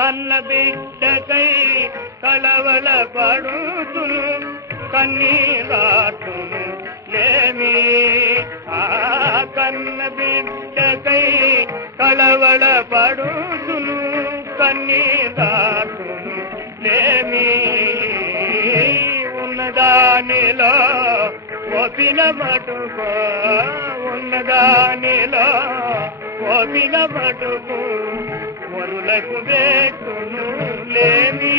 కన్న బిడ్డకై కలవల పడుతును కన్నీరాటును లేమి ఆ కన్న బిడ్డకై కలవల పడుతును కన్నీరాటును లేమి ఉన్నదానిలో ఒపిన మటుకో ఉన్నదానిలో ఒపిన మటుకు వరులకు వేకును లేమి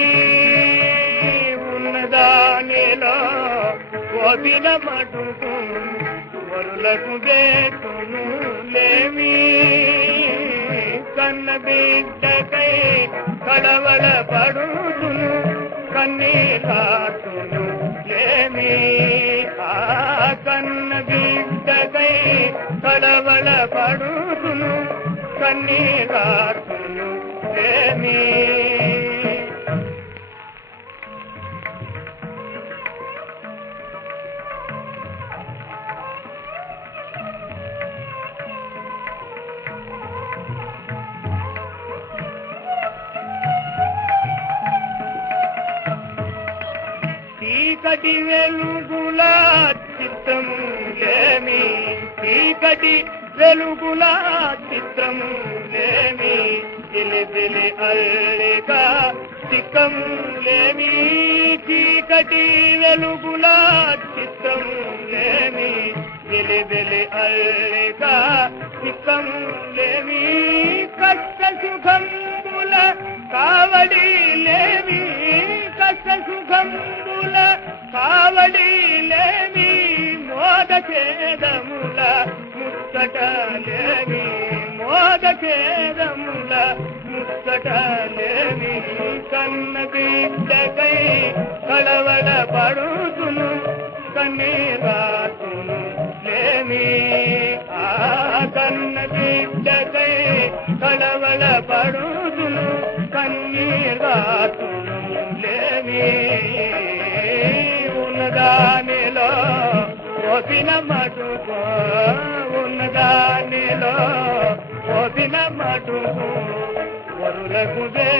ఉన్నదానిలో ఒపిన మటుకు వరులకు వేకును లేమి కన్న బిడ్డకై కడవల పడుతును కన్నీరాటును లేమి? ఆ కన్న బిడ్డకై కడవల పడుతును కన్నీరాటును లేమి చీకటి వెలుగుల చిత్రము లేమి చీకటి వెలుగుల చిత్రము లేమి దిలి అల్లిక చిక్కం లేమి చీకటి వెలుగుల చిత్తం లేమి. దిలి దిలి అల్లిక చిక్కం లేమి కష్ట సుఖముల కావడి లేమి. కష్ట సుఖముల కావడి లేమి. మోద చేదముల ముచ్చట లేమి. మోద చేదము ముచ్చట కన్న బిడ్డకై కడవడ పడుతును కన్నీరాతును లేమి. ఆ కన్న బిడ్డకై కడవడ పడుతును కన్నీరాతును లేమి. ఉన్నదానిలో ఒపిన మటుకో ఉన్నదా మటుకు వరులకు వేతును లేవి